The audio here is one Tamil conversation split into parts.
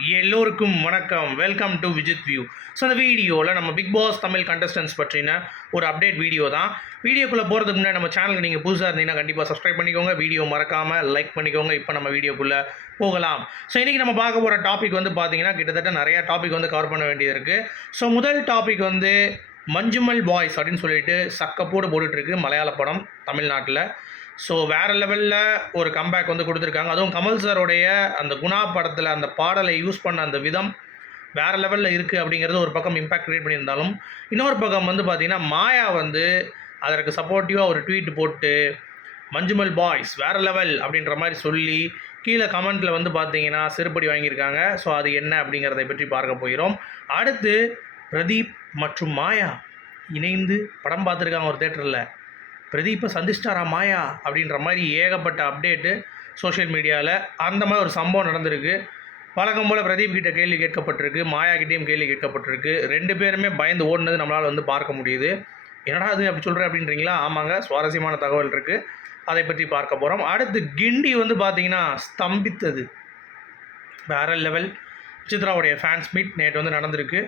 எல்லோருக்கும் வணக்கம். Welcome to Vijith view so அந்த வீடியோவில் நம்ம பிக் பாஸ் தமிழ் கண்டஸ்டன்ஸ் பற்றின ஒரு அப்டேட் வீடியோ தான். வீடியோக்குள்ளே போகிறதுக்கு முன்னாடி நம்ம சேனலுக்கு நீங்கள் புதுசாக இருந்தீங்கன்னா கண்டிப்பாக சப்ஸ்கிரைப் பண்ணிக்கோங்க. வீடியோ மறக்காமல் லைக் பண்ணிக்கோங்க. இப்போ நம்ம வீடியோக்குள்ளே போகலாம். ஸோ இன்றைக்கி நம்ம பார்க்க போகிற டாபிக் வந்து பார்த்தீங்கன்னா கிட்டத்தட்ட நிறையா டாபிக் வந்து கவர் பண்ண வேண்டியது இருக்குது ஸோ முதல் டாபிக் வந்து மஞ்சுமல் பாய்ஸ் அப்படின்னு சொல்லிட்டு சக்கப்போடு போட்டுட்ருக்கு மலையாள படம் தமிழ்நாட்டில். ஸோ வேறு லெவலில் ஒரு கம்பேக் வந்து கொடுத்துருக்காங்க. அதுவும் கமல் சாருடைய அந்த குணா படத்தில் அந்த பாடலை யூஸ் பண்ண அந்த விதம் வேறு லெவலில் இருக்குது அப்படிங்கிறது ஒரு பக்கம் இம்பேக்ட் க்ரியேட் பண்ணியிருந்தாலும் இன்னொரு பக்கம் வந்து பார்த்திங்கன்னா மாயா வந்து அதற்கு சப்போர்ட்டிவாக ஒரு ட்வீட் போட்டு மஞ்சுமல் பாய்ஸ் வேறு லெவல் அப்படின்ற மாதிரி சொல்லி கீழே கமெண்ட்டில் வந்து பார்த்தீங்கன்னா செருப்படி வாங்கியிருக்காங்க. ஸோ அது என்ன அப்படிங்கிறதை பற்றி பார்க்க போகிறோம். அடுத்து பிரதீப் மற்றும் மாயா இணைந்து படம் பார்த்துருக்காங்க ஒரு தேட்டரில் பிரதீப்பை சந்திச்சிட்டாரா மாயா அப்படின்ற மாதிரி ஏகப்பட்ட அப்டேட்டு சோஷியல் மீடியாவில் அந்த மாதிரி ஒரு சம்பவம் நடந்திருக்கு. வழக்கம் போல் பிரதீப் கிட்ட கேள்வி கேட்கப்பட்டிருக்கு மாயா கிட்டேயும் கேள்வி கேட்கப்பட்டிருக்கு. ரெண்டு பேருமே பயந்து ஓடினது நம்மளால் வந்து பார்க்க முடியுது. என்னடா அது அப்படி சொல்கிறேன் அப்படின்றீங்களா? ஆமாங்க சுவாரஸ்யமான தகவல் இருக்குது அதை பற்றி பார்க்க போகிறோம் அடுத்து கிண்டி வந்து பார்த்தீங்கன்னா ஸ்தம்பித்தது. வேற லெவல் சித்ராவுடைய ஃபேன்ஸ் மீட் நேற்று வந்து நடந்திருக்கு.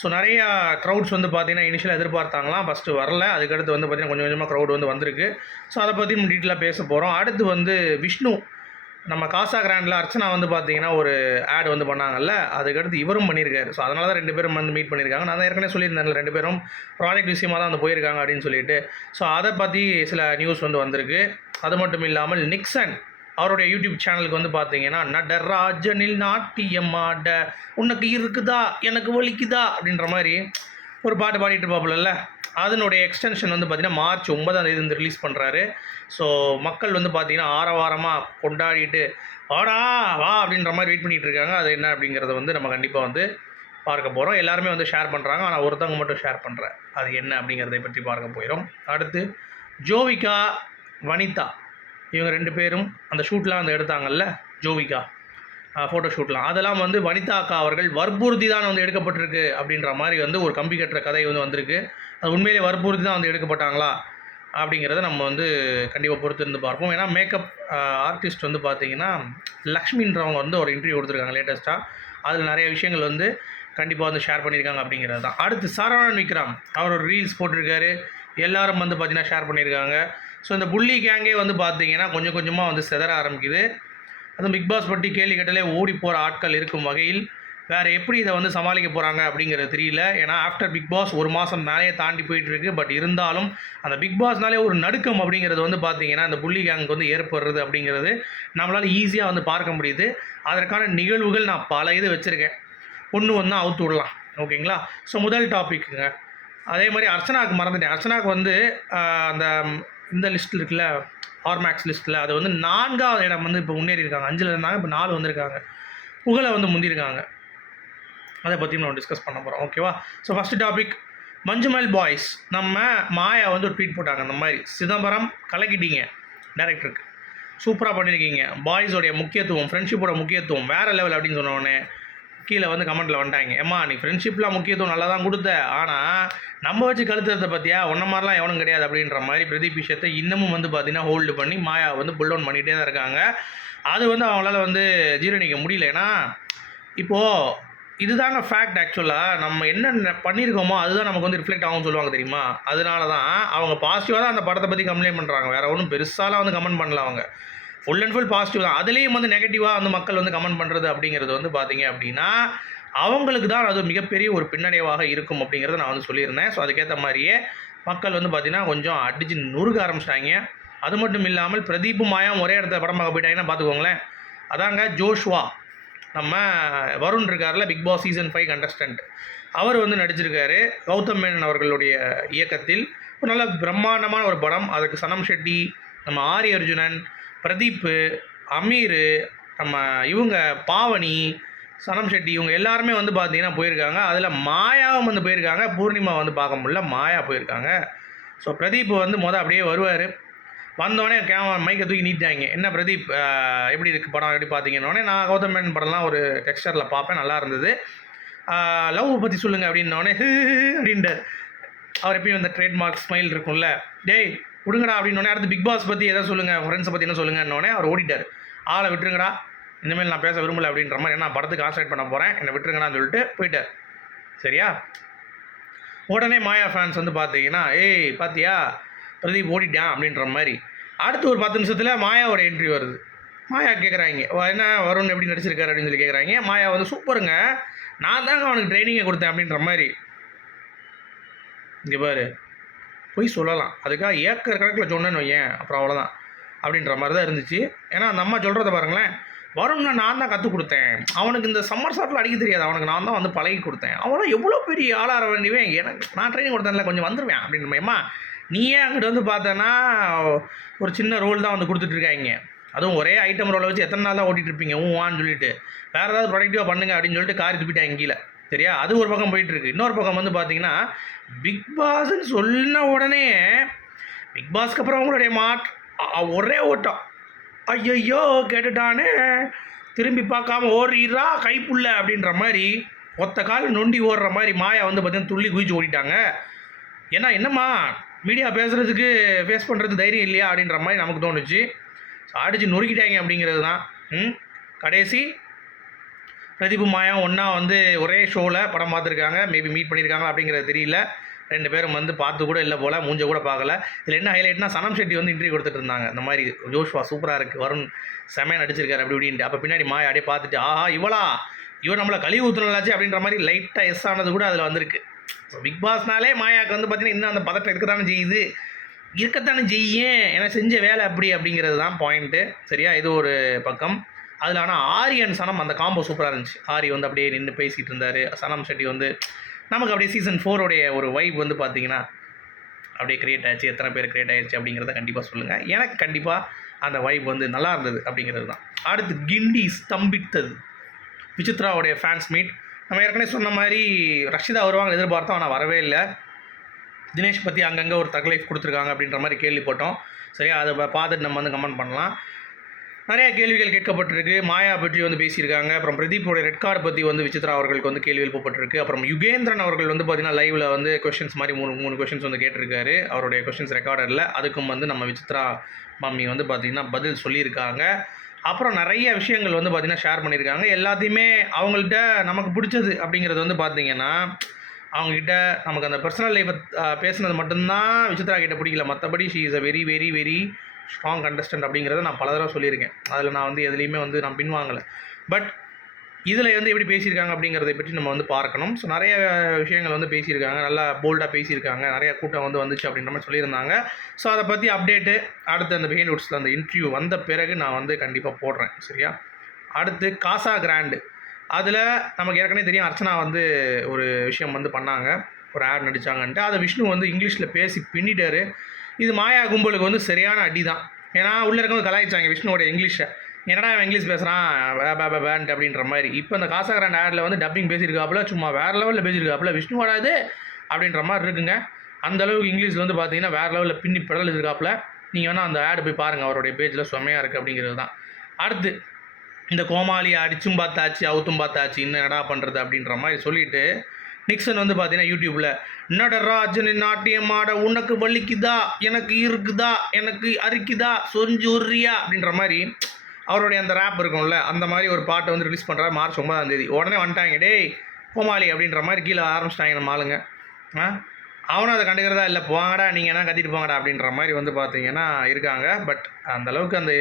ஸோ நிறையா க்ரௌட்ஸ் வந்து பார்த்தீங்கன்னா இனிஷியலாக எதிர்பார்த்தாங்களாம். ஃபஸ்ட்டு வரல. அதுக்கடுத்து வந்து பார்த்திங்கன்னா கொஞ்சம் கொஞ்சமாக க்ரௌட் வந்து வந்திருக்கு. ஸோ அதை பற்றி நம்ம டீட்டெயிலாக பேச போகிறோம் அடுத்து வந்து விஷ்ணு. நம்ம காசா கிராண்டில் அர்ச்சனா வந்து பார்த்தீங்கன்னா ஒரு ஆட் வந்து பண்ணாங்கல்ல. அதுக்கடுத்து இவரும் பண்ணியிருக்காரு. ஸோ அதனால தான் ரெண்டு பேரும் வந்து மீட் பண்ணியிருக்காங்க. நான் தான் ஏற்கனவே சொல்லியிருந்தேன் ரெண்டு பேரும் ப்ராஜெக்ட் விஷயமாக தான் வந்து போயிருக்காங்க அப்படின்னு சொல்லிட்டு. ஸோ அதை பற்றி சில நியூஸ் வந்து வந்திருக்கு. அது மட்டும் இல்லாமல் நிக்சன் அவருடைய யூடியூப் சேனலுக்கு வந்து பார்த்தீங்கன்னா நடராஜனில் நாட்டியம்மாட உனக்கு இருக்குதா? எனக்கு வலிக்குதா அப்படின்ற மாதிரி ஒரு பாட்டு பாடிட்டு இருப்பாப்புல அதனுடைய எக்ஸ்டென்ஷன் வந்து பார்த்தீங்கன்னா மார்ச் ஒன்பதாம் தேதி வந்து ரிலீஸ் பண்ணுறாரு ஸோ மக்கள் வந்து பார்த்திங்கன்னா ஆரவாரமாக கொண்டாடிட்டு வாடா வா அப்படின்ற மாதிரி வெயிட் பண்ணிகிட்டு இருக்காங்க. அது என்ன அப்படிங்கிறத வந்து நம்ம கண்டிப்பாக வந்து பார்க்க போகிறோம் எல்லாருமே வந்து ஷேர் பண்ணுறாங்க ஆனால் ஒருத்தவங்க மட்டும் ஷேர் பண்ணுறேன் அது என்ன அப்படிங்கிறதை பற்றி பார்க்க போயிடும் அடுத்து ஜோவிகா வனிதா. இவங்க ரெண்டு பேரும் அந்த ஷூட்லாம் வந்து எடுத்தாங்கல்ல ஜோவிகா ஃபோட்டோ ஷூட்லாம் அதெல்லாம் வந்து வனிதா அக்கா அவர்கள் வற்புறுத்தி தான் வந்து எடுக்கப்பட்டிருக்கு அப்படின்ற மாதிரி வந்து ஒரு கம்பி கட்டுற கதை வந்து வந்திருக்கு. அது உண்மையிலே வற்புறுத்தி தான் வந்து எடுக்கப்பட்டாங்களா அப்படிங்கிறத நம்ம வந்து கண்டிப்பாக பொறுத்து இருந்து பார்ப்போம். ஏன்னா மேக்கப் ஆர்டிஸ்ட் வந்து பார்த்தீங்கன்னா லக்ஷ்மின்றவங்க வந்து ஒரு இன்டர்வியூ கொடுத்துருக்காங்க லேட்டஸ்ட்டாக அதில் நிறைய விஷயங்கள் வந்து கண்டிப்பாக வந்து ஷேர் பண்ணியிருக்காங்க அப்படிங்கிறது தான். அடுத்து சரவணன் விக்ரம் அவர் ஒரு ரீல்ஸ் போட்டிருக்காரு. எல்லாரும் வந்து பார்த்தீங்கன்னா ஷேர் பண்ணியிருக்காங்க. ஸோ இந்த புள்ளி கேங்கே வந்து பார்த்தீங்கன்னா கொஞ்சம் கொஞ்சமாக வந்து செதற ஆரம்பிக்குது. அதுவும் பிக் பாஸ் பற்றி கேள்வி கேட்டாலே ஓடி போகிற ஆட்கள் இருக்கும் வகையில் வேறு எப்படி இதை வந்து சமாளிக்க போகிறாங்க அப்படிங்கிறது தெரியல. ஏன்னா ஆஃப்டர் பிக் பாஸ் ஒரு மாதம் மேலேயே தாண்டி போயிட்டுருக்கு. பட் இருந்தாலும் அந்த பிக் பாஸ்னாலே ஒரு நடுக்கம் அப்படிங்கிறது வந்து பார்த்தீங்கன்னா அந்த புள்ளி கேங்க்கு வந்து ஏற்படுறது அப்படிங்கிறது நம்மளால் ஈஸியாக வந்து பார்க்க முடியுது. அதற்கான நிகழ்வுகள் நான் பல இது வச்சுருக்கேன். ஒன்று ஒன்றா அவுத்து விடலாம். ஓகேங்களா? ஸோ முதல் டாப்பிக்குங்க அதே மாதிரி அர்ச்சனாவுக்கு மறந்துட்டேன். அர்ச்சனாவுக்கு வந்து அந்த இந்த லிஸ்ட்டில் இருக்குல்ல ஆர்மேக்ஸ் லிஸ்ட்டில் அது வந்து நான்காவது இடம் வந்து இப்போ முன்னேறி இருக்காங்க அஞ்சில் இருந்தாங்க இப்போ நாலு வந்திருக்காங்க. புகழை வந்து முந்திருக்காங்க அதை பற்றி நம்ம டிஸ்கஸ் பண்ண போகிறோம் ஓகேவா so first topic Manjummel boys நம்ம மாயா வந்து ஒரு ட்வீட் போட்டாங்க அந்த மாதிரி. சிதம்பரம் கலக்கிட்டீங்க டேரக்டருக்கு சூப்பராக பண்ணியிருக்கீங்க பாய்ஸோடைய முக்கியத்துவம் ஃப்ரெண்ட்ஷிப்போட முக்கியத்துவம் வேறு லெவல் அப்படின்னு சொன்னோடனே கீழே வந்து கமெண்ட்டில் வந்துட்டாங்க. ஏம்மா நீ ஃப்ரெண்ட்ஷிப்லாம் முக்கியத்துவம் நல்லா தான் கொடுத்த. ஆனால் நம்ம வச்சு கழுத்துறத பற்றியா ஒன்றை மாதிரிலாம் எவனும் கிடையாது அப்படின்ற மாதிரி பிரதீப் விஷயத்தை இன்னமும் வந்து பார்த்தீங்கன்னா ஹோல்டு பண்ணி மாயா வந்து புல் டவுன் பண்ணிகிட்டே தான் இருக்காங்க. அது வந்து அவங்களால வந்து ஜீரணிக்க முடியல. ஏன்னா இப்போது இதுதாங்க ஃபேக்ட் ஆக்சுவலாக நம்ம என்ன பண்ணியிருக்கோமோ அதுதான் நமக்கு வந்து ரிஃப்ளெக்ட் ஆகும்னு சொல்லுவாங்க தெரியுமா? அதனால தான் அவங்க பாசிட்டிவாக தான் அந்த படத்தை பற்றி கம்ப்ளைண்ட் பண்ணுறாங்க வேறு ஒன்றும் பெருசாலாம் வந்து கமெண்ட் பண்ணல அவங்க. ஃபுல் அண்ட் ஃபுல் பாசிட்டிவ் தான். அதுலேயும் வந்து நெகட்டிவாக வந்து மக்கள் வந்து கமெண்ட் பண்ணுறது அப்படிங்கிறது வந்து பார்த்தீங்க அப்படின்னா அவங்களுக்கு தான் அது மிகப்பெரிய ஒரு பின்னடைவாக இருக்கும் அப்படிங்கிறத நான் வந்து சொல்லியிருந்தேன். ஸோ அதுக்கேற்ற மாதிரியே மக்கள் வந்து பார்த்தீங்கன்னா கொஞ்சம் அடிச்சு நுறுக ஆரம்பிச்சிட்டாங்க. அது மட்டும் இல்லாமல் பிரதீப் மாயாவும் ஒரே இடத்துல படம் பார்க்க போயிட்டாங்கன்னா பார்த்துக்கோங்களேன் அதாங்க ஜோஷ்வா. நம்ம வருண் இருக்கார்ல Bigg Boss season five contestant அவர் வந்து நடிச்சிருக்காரு கௌதம் மேனன் அவர்களுடைய இயக்கத்தில். ஒரு நல்ல பிரம்மாண்டமான ஒரு படம். அதுக்கு சனம் ஷெட்டி நம்ம ஆரி அர்ஜுனன் பிரதீப்பு அமீர் நம்ம இவங்க பாவனி சனம் ஷெட்டி இவங்க எல்லாருமே வந்து பார்த்தீங்கன்னா போயிருக்காங்க. அதில் மாயாவும் வந்து போயிருக்காங்க. பூர்ணிமா வந்து பார்க்க முடியல. மாயா போயிருக்காங்க. ஸோ பிரதீப் வந்து மொதல் அப்படியே வருவார். வந்தோடனே கேமரா மைக்கை தூக்கி நீட்டாங்க என்ன பிரதீப் எப்படி இருக்குது படம்? எப்படி பார்த்தீங்கன்னொடனே நான் கௌதம் மேன் படம்லாம் ஒரு டெக்ஸ்டரில் பார்ப்பேன். நல்லா இருந்தது. லவ் பற்றி சொல்லுங்கள் அப்படின்னோடனே அப்படின்ட்டு. அவர் எப்பயும் இந்த ட்ரேட்மார்க் ஸ்மைல் இருக்கும்ல. டேய் விடுங்கடா அப்படின்னோடனே அடுத்து பிக் பாஸ் பற்றி எதாவது சொல்லுங்கள் ஃப்ரெண்ட்ஸை பற்றி என்ன சொல்லுங்கன்னொடனே அவர் ஓடிட்டார். ஆளை விட்டுருங்கடா இனிமேல் நான் பேச விரும்பல அப்படின்ற மாதிரி நான் படத்துக்கு கான்சன்ட்ரேட் பண்ண போகிறேன் என்னை விட்டுருங்கடான்னு சொல்லிட்டு போயிட்டார். சரியா? உடனே மாயா ஃபேன்ஸ் வந்து பார்த்தீங்கன்னா ஏய் பார்த்தியா பிரதீப் ஓடிட்டான் அப்படின்ற மாதிரி. அடுத்து ஒரு பத்து நிமிஷத்தில் மாயாவோட என்ட்ரி வருது. மாயா கேட்குறாங்க என்ன வருண் எப்படி நடிச்சிருக்காரு? அப்படின்னு சொல்லி கேட்குறாங்க மாயா வந்து சூப்பருங்க நான் தாங்க அவனுக்கு ட்ரைனிங்கை கொடுத்தேன் அப்படின்ற மாதிரி. இங்கே பாரு. போய் சொல்லலாம். அதுக்காக ஏக்கர் கணக்கில் சொன்னேன்னு வையேன். அப்புறம் அவ்வளோதான் அப்படின்ற மாதிரி தான் இருந்துச்சு. ஏன்னா அந்த அம்மா சொல்கிறத பாருங்களேன். வரும்னா நான் தான் கற்றுக் கொடுத்தேன். அவனுக்கு இந்த சம்மர் சாட்டில் அடிக்க தெரியாது. அவனுக்கு நான் தான் வந்து பழகி கொடுத்தேன். அவனும் எவ்வளோ பெரிய ஆளாக வேண்டியவன்? எனக்கு நான் ட்ரைனிங் கொடுத்தேன்ல கொஞ்சம் வந்துடுவேன் அப்படின்ற மாதிரிம்மா நீயே அங்கிட்ட வந்து பார்த்தேன்னா ஒரு சின்ன ரோல் தான் வந்து கொடுத்துட்ருக்காங்க அதுவும் ஒரே ஐட்டம் ரோலை வச்சு எத்தனை நாள் தான் ஓட்டிகிட்டு இருப்பீங்க? ஊவான்னு சொல்லிட்டு. வேறு ஏதாவது ப்ரொடக்டிவாக பண்ணுங்க அப்படின்னு சொல்லிட்டு காரி துப்பிட்டாங்க கீழே. சரியா? அது ஒரு பக்கம் போயிட்டுருக்கு. இன்னொரு பக்கம் வந்து பார்த்தீங்கன்னா பிக் பாஸ்ன்னு சொன்ன உடனே பிக் பாஸ்க்கு அப்புறம் அவங்களுடைய மாட் ஒரே ஓட்டம். ஐயையோ கேட்டுட்டானே. திரும்பி பார்க்காம ஓடுறா கைப்புள்ள அப்படின்ற மாதிரி ஒத்த கால் நொண்டி ஓடுற மாதிரி மாயா வந்து பார்த்தீங்கன்னா துள்ளி குதிச்சு ஓடிட்டாங்க. ஏன்னா என்னம்மா மீடியா பேசுகிறதுக்கு ஃபேஸ் பண்ணுறது தைரியம் இல்லையா அப்படின்ற மாதிரி நமக்கு தோணுச்சு. அடித்து நொறுக்கிட்டாங்க அப்படிங்கிறது தான். ம்? கடைசி பிரதீப் மாயா ஒன்றா வந்து ஒரே ஷோவில் படம் பார்த்துருக்காங்க. மேபி மீட் பண்ணியிருக்காங்க அப்படிங்கிறது தெரியல. ரெண்டு பேரும் வந்து பார்த்து கூட இல்லை போல் மூஞ்ச கூட பார்க்கல. இதில் என்ன ஹைலைட்னா சனம் ஷெட்டி வந்து இன்டர்வியூ கொடுத்துட்டு இருந்தாங்க. இந்த மாதிரி ஜோஷ்வா சூப்பராக இருக்குது வருண் செமையாக நடிச்சிருக்காரு அப்படி இப்படின்ட்டு. அப்போ பின்னாடி மாயா அப்படியே பார்த்துட்டு ஆஹா இவளா? இவன் நம்மளை கழிவு ஊற்றுனாச்சு அப்படின்ற மாதிரி லைட்டாக எஸ் ஆனது கூட அதில் வந்திருக்கு. ஸோ பிக் பாஸ்னாலே மாயாவுக்கு வந்து பார்த்தீங்கன்னா இன்னும் அந்த பதட்டம் இருக்கத்தானே செய்யுது. இருக்கத்தானே செய்யேன் ஏன்னா செஞ்ச வேலை அப்படி அப்படிங்கிறது தான் பாயிண்ட்டு சரியா? இது ஒரு பக்கம். அதில் ஆனால் ஆரியன் சனம் அந்த காம்போ சூப்பராக இருந்துச்சு. ஆரி வந்து அப்படியே நின்று பேசிகிட்டு இருந்தார் சனம் ஷெட்டி வந்து நமக்கு அப்படியே சீசன் ஃபோரோடைய ஒரு வைப் வந்து பார்த்தீங்கன்னா அப்படியே க்ரியேட் ஆச்சு. எத்தனை பேர் க்ரியேட் ஆயிடுச்சு அப்படிங்கிறத கண்டிப்பாக சொல்லுங்கள் எனக்கு கண்டிப்பாக அந்த வைப் வந்து நல்லா இருந்தது அப்படிங்கிறது தான். அடுத்து கிண்டி ஸ்தம்பித்தது. விசித்ராவுடைய ஃபேன்ஸ் மீட் நம்ம ஏற்கனவே சொன்ன மாதிரி ரஷிதா வருவாங்க எதிர்பார்த்தோம் ஆனால் வரவே இல்லை. தினேஷ் பற்றி அங்கங்கே ஒரு தகலைஃப் கொடுத்துருக்காங்க அப்படின்ற மாதிரி கேள்விப்பட்டோம். சரியா? அதை பார்த்துட்டு நம்ம வந்து கமெண்ட் பண்ணலாம். நிறைய கேள்விகள் கேட்கப்பட்டிருக்கு. மாயா பற்றி வந்து பேசியிருக்காங்க. அப்புறம் பிரதீப்போட ரெட் கார்டு பற்றி வந்து விசித்ரா அவர்களுக்கு வந்து கேள்வி எழுப்பப்பட்டிருக்கு அப்புறம் யுகேந்திரன் அவர்கள் வந்து பார்த்தீங்கன்னா லைவில் வந்து கொஷின்ஸ் மாதிரி மூணு மூணு கொஷின்ஸ் வந்து கேட்டிருக்காரு. அவருடைய கொஷின்ஸ் ரெக்கார்டரில் அதுக்கும் வந்து நம்ம விசித்ரா மம்மி வந்து பார்த்திங்கன்னா பதில் சொல்லியிருக்காங்க. அப்புறம் நிறைய விஷயங்கள் வந்து பார்த்திங்கன்னா ஷேர் பண்ணியிருக்காங்க. எல்லாத்தையுமே அவங்கள்ட்ட நமக்கு பிடிச்சது அப்படிங்கிறது வந்து பார்த்திங்கன்னா அவங்ககிட்ட நமக்கு அந்த பர்சனல் லைஃப்பை பேசுனது மட்டும்தான் விசித்ரா கிட்ட பிடிக்கல. மற்றபடி she is a very very very strong contestant அப்படிங்கிறத நான் பல தடவை சொல்லியிருக்கேன். அதில் நான் வந்து எதுலேயுமே வந்து நான் பின்வாங்கலை. பட் இதில் வந்து எப்படி பேசியிருக்காங்க அப்படிங்கிறத பற்றி நம்ம வந்து பார்க்கணும். ஸோ நிறைய விஷயங்கள் வந்து பேசியிருக்காங்க. நல்லா போல்டாக பேசியிருக்காங்க. நிறைய கூட்டம் வந்து வந்துச்சு அப்படின்ற மாதிரி சொல்லியிருந்தாங்க. ஸோ அதை பற்றி அப்டேட்டு அடுத்து அந்த பிஹைண்ட் உட்ஸில் அந்த இன்டர்வியூ வந்த பிறகு நான் வந்து கண்டிப்பாக போடுறேன். சரியா? அடுத்து காசா கிராண்டு அதில் நமக்கு ஏற்கனவே தெரியும் அர்ச்சனா வந்து ஒரு விஷயம் வந்து பண்ணாங்க. ஒரு ஆட் நடித்தாங்கன்ட்டு அதை விஷ்ணு வந்து இங்கிலீஷில் பேசி பின்னிட்டாரு. இது மாயா கும்பலுக்கு வந்து சரியான அடி தான் ஏன்னா உள்ளே இருக்கவங்க கலாய்ச்சாங்க விஷ்ணுவோட இங்கிலீஷை. என்னடா இவன் இங்கிலீஷ் பேசுகிறான் வே பேண்ட் அப்படின்ற மாதிரி. இப்போ இந்த காசா ஆடில் வந்து டப்பிங் பேசியிருக்காப்புல சும்மா வேறு லெவலில் பேசியிருக்காப்புல விஷ்ணுவோட இது? அப்படின்ற மாதிரி இருக்குங்க. அந்த அளவுக்கு இங்கிலீஷில் வந்து பார்த்தீங்கன்னா வேறு லெவலில் பின்னி பெடல் இருக்காப்புல. நீங்கள் வேணால் அந்த ஆடு போய் பாருங்கள் அவருடைய பேஜில் செம்மையாக இருக்குது அப்படிங்கிறது தான். அடுத்து இந்த கோமாளியை அடிச்சும் பார்த்தாச்சு அவுத்தும் பார்த்தாச்சு இன்னும் என்னடா பண்ணுறது அப்படின்ற மாதிரி சொல்லிட்டு நிக்சன் வந்து பார்த்தீங்கன்னா யூடியூப்பில் நடராஜனின் நாட்டியம் ஆட உனக்கு வலிக்குதா? எனக்கு இருக்குதா? எனக்கு அரிக்குதா? சொஞ்சு உர்றியா? அப்படின்ற மாதிரி அவருடைய அந்த ரேப் இருக்கும்ல அந்த மாதிரி ஒரு பாட்டை வந்து ரிலீஸ் பண்ணுறாரு மார்ச் ஒன்பதாம் தேதி. உடனே வந்துட்டாங்க டேய் கோமாளி அப்படின்ற மாதிரி கீழே ஆரம்பிச்சிட்டாங்க நம்ம ஆளுங்க. ஆ? அவனும் அதை கண்டுக்கிறதா இல்லை போங்கடா நீங்கள் என்ன கத்திட்டு போங்கடா அப்படின்ற மாதிரி வந்து பார்த்தீங்கன்னா இருக்காங்க. பட் அந்த அளவுக்கு அந்த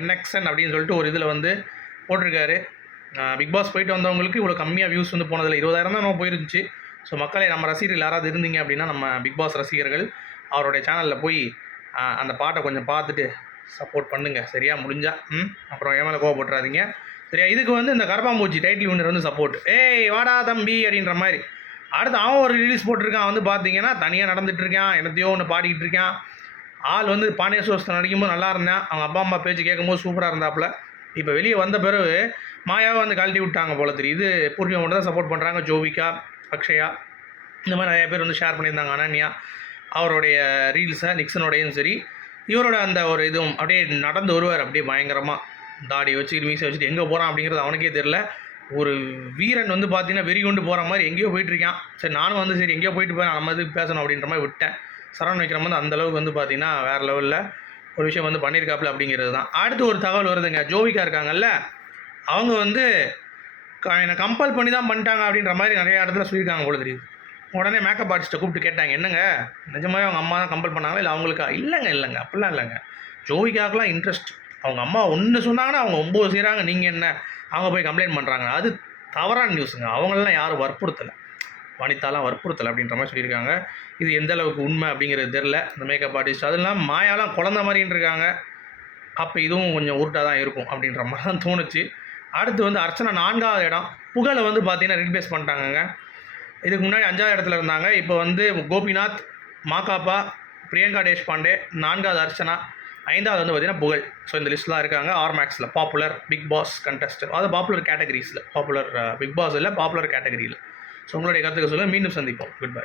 என்எக்ஸன் அப்படின்னு சொல்லிட்டு ஒரு இதில் வந்து போட்டிருக்காரு. பிக் பாஸ் போயிட்டு வந்தவங்களுக்கு இவ்வளோ கம்மியாக வியூஸ் வந்து போனதில்லை இருபதாயிரம் தான் நம்ம போயிருந்துச்சு. ஸோ மக்களை நம்ம ரசிகர்கள் யாராவது இருந்தீங்க அப்படின்னா நம்ம பிக் பாஸ் ரசிகர்கள் அவருடைய சேனலில் போய் அந்த பாட்டை கொஞ்சம் பார்த்துட்டு சப்போர்ட் பண்ணுங்க. சரியா? முடிஞ்சா ம்? அப்புறம் ஏன் மேலே கோவப்பட்டுறாதீங்க சரியா? இதுக்கு வந்து இந்த கரப்பாம்பூச்சி டைட்டில் வின்னர் வந்து சப்போர்ட் ஏய் வாடா தம்பி அப்படின்ற மாதிரி. அடுத்து அவன் ஒரு ரிலீஸ் போட்டிருக்கான். வந்து பார்த்தீங்கன்னா தனியாக நடந்துட்டு இருக்கான். என்னத்தையோ ஒன்று பாடிக்கிட்டு இருக்கான். ஆள் வந்து பாண்டியசோஸ்தன் நடிக்கும்போது நல்லா இருந்தேன். அவங்க அப்பா அம்மா பேச்சு கேட்கும்போது சூப்பராக இருந்தாப்புல. இப்போ வெளியே வந்த பிறகு மாயாவை வந்து கழட்டி விட்டாங்க போல தெரியுது. பூர்ணிமா மட்டும் தான் சப்போர்ட் பண்ணுறாங்க ஜோவிகா அக்ஷயா இந்த மாதிரி நிறைய பேர் வந்து ஷேர் பண்ணியிருந்தாங்க அனன்யா. அவருடைய ரீல்ஸை நிக்சனோடையும் சரி இவரோட அந்த ஒரு இதுவும் அப்படியே நடந்து வருவார். அப்படியே பயங்கரமாக தாடி வச்சு மீசை வச்சுட்டு எங்கே போகிறான் அப்படிங்கிறது அவனுக்கே தெரில ஒரு வீரன் வந்து பார்த்தீங்கன்னா வெறி கொண்டு போகிற மாதிரி எங்கேயோ போயிட்டுருக்கான். சரி நானும் வந்து சரி எங்கேயோ போயிட்டு போய் நம்ம இதுக்கு பேசணும் அப்படின்ற மாதிரி விட்டேன். சரவண விக்ரம் வந்து அந்தளவுக்கு வந்து பார்த்தீங்கன்னா வேறு லெவலில் ஒரு விஷயம் வந்து பண்ணியிருக்காப்புல அப்படிங்கிறது தான். அடுத்து ஒரு தகவல் வருதுங்க. ஜோவிகா இருக்காங்கல்ல அவங்க வந்து என்னை கம்பல் பண்ணி தான் பண்ணிட்டாங்க அப்படின்ற மாதிரி நிறைய இடத்துல சொல்லியிருக்காங்க போல தெரியுது. உடனே மேக்கப் ஆர்டிஸ்ட்டை கூப்பிட்டு கேட்டாங்க என்னங்க? நிஜமாவே அவங்க அம்மா தான் கம்பல் பண்ணாங்களா? இல்லை அவங்களுக்கா? இல்லைங்க இல்லைங்க. அப்படிலாம் இல்லைங்க. ஜோவிக்காக்கெலாம் இன்ட்ரெஸ்ட் அவங்க அம்மா ஒன்று சொன்னாங்கன்னா அவங்க ஒம்பது செய்கிறாங்க நீங்கள் என்ன? அவங்க போய் கம்ப்ளைண்ட் பண்ணுறாங்க அது தவறான நியூஸுங்க அவங்களெலாம் யாரும் வற்புறுத்தலை. வனிதாலாம் வற்புறுத்தலை அப்படின்ற மாதிரி சொல்லியிருக்காங்க. இது எந்த அளவுக்கு உண்மை அப்படிங்கிறது தெரில இந்த மேக்கப் ஆர்டிஸ்ட் அதெல்லாம் மாயாலாம் குழந்த மாதிரின்னு இருக்காங்க அப்போ இதுவும் கொஞ்சம் உருட்டாக தான் இருக்கும் அப்படின்ற மாதிரி தான் தோணுச்சு. அடுத்து வந்து அர்ச்சனா நான்காவது இடம். புகழை வந்து பார்த்தீங்கன்னா ரீப்ளேஸ் பண்ணிட்டாங்கங்க. இதுக்கு முன்னாடி அஞ்சாவது இடத்துல இருந்தாங்க. இப்போ வந்து கோபிநாத் மாகாப்பா பிரியங்கா தேஷ்பாண்டே நான்காவது அர்ச்சனா ஐந்தாவது வந்து பார்த்தீங்கன்னா புகழ். ஸோ இந்த லிஸ்ட்லாம் இருக்காங்க. ஆர் மேக்ஸில் பாப்புலர் பிக் பாஸ் கண்டெஸ்ட் அதாவது பாப்புலர் கேட்டகரிஸில் பாப்புலர் பிக் பாஸ் இல்லை பாப்புலர் கேட்டகரியில் ஸோ உங்களுடைய கருத்துக்கு சொல்ல மீண்டும் சந்திப்போம். Good bye